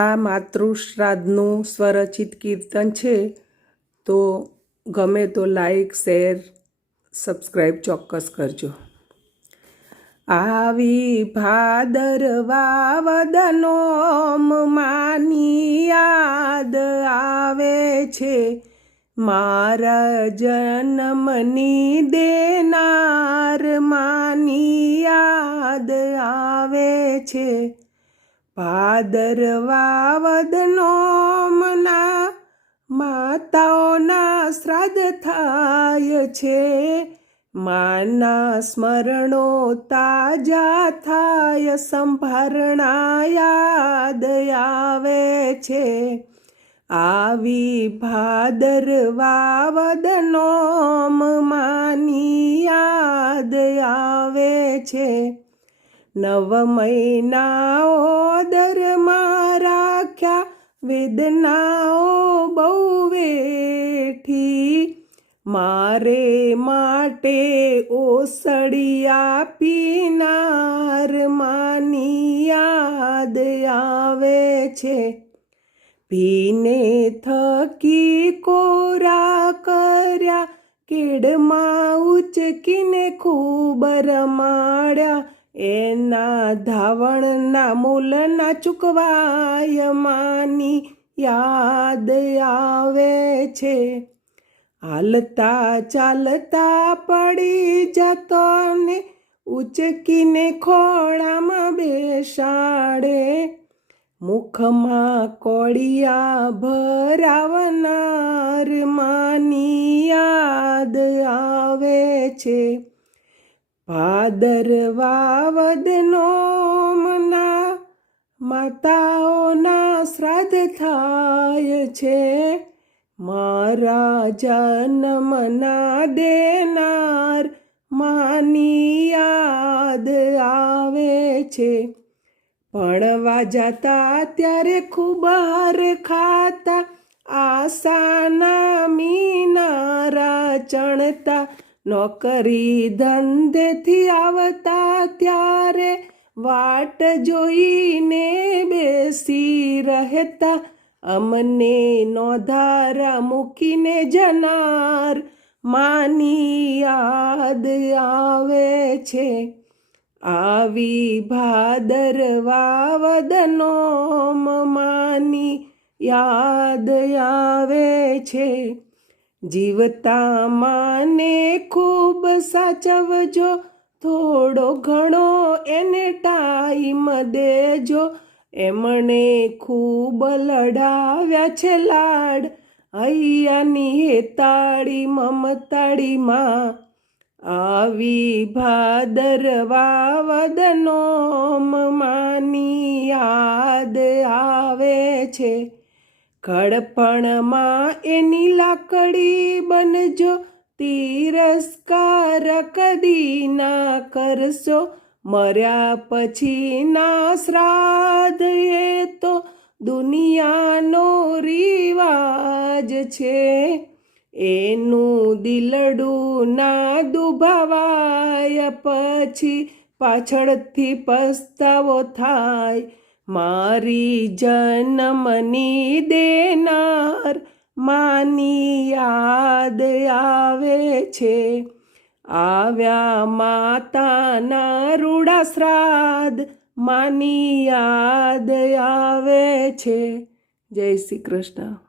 આ માતૃશ્રાદ્ધનું સ્વરચિત કીર્તન છે, તો ગમે તો લાઈક, શેર, સબસ્ક્રાઈબ ચોક્કસ કરજો. આવી ભાદરવા વદનોમ માની યાદ આવે છે, મારા જન્મની દેનાર માની યાદ આવે છે. ભાદરવા વદનોમના માતાઓના શ્રાદ્ધ થાય છે, માના સ્મરણો તાજા થાય, સંભારણા યાદ આવે છે. આવી ભાદરવા વદનોમ માની યાદ આવે છે. 9 મહિનાઓ દરમાં રાખ્યા, વેદનાઓ બહુ વેઠી, મારે માટે ઓસડિયા પીનાર માની યાદ આવે છે. ભીને થકી કોરા કર્યા, કેડમાં ઉચકીને ખૂબ રમાડ્યા, એના ધાવણના મૂલના ચૂકવાય માની યાદ આવે છે. હાલતા ચાલતા પડી જતો ને ઉચકીને ખોળામાં બેસાડે, મુખમાં કોળિયા ભરાવનાર માની યાદ આવે છે. ભાદરવા વદનોમના માતાઓના શ્રાદ્ધ થાય છે, મારા જન્મના દેનાર માની યાદ આવે છે. ભણવા જતા ત્યારે ખૂબ હાર ખાતા, આશાના મિનારા ચણતા, નોકરી ધંધેથી આવતા ત્યારે વાટ જોઈને બેસી રહેતા, અમને નોધારા મૂકીને જનાર માની યાદ આવે છે. આવી ભાદરવા વદનોમ માની યાદ આવે છે. જીવતા માને ખૂબ સાચવજો, થોડો ઘણો એને ટાઈમ દેજો, એમણે ખૂબ લડાવ્યા છે લાડ, હૈયાની હેતાળી મમતાળીમાં. આવી ભાદરવા વદનોમ માની યાદ આવે છે. ઘડપણમાં એની લાકડી બનજો, તિરસ્કાર કદી ના કરશો, મર્યા પછીના શ્રાદ્ધ એ તો દુનિયાનો રિવાજ છે. એનું દિલડું ના દુભાવાય, પછી પાછળથી પસ્તાવો થાય, મારી જન્મની દેનાર માની યાદ આવે છે. આવ્યા માતાના રૂડા શ્રાદ્ધ માની યાદ આવે છે. જય શ્રી કૃષ્ણ.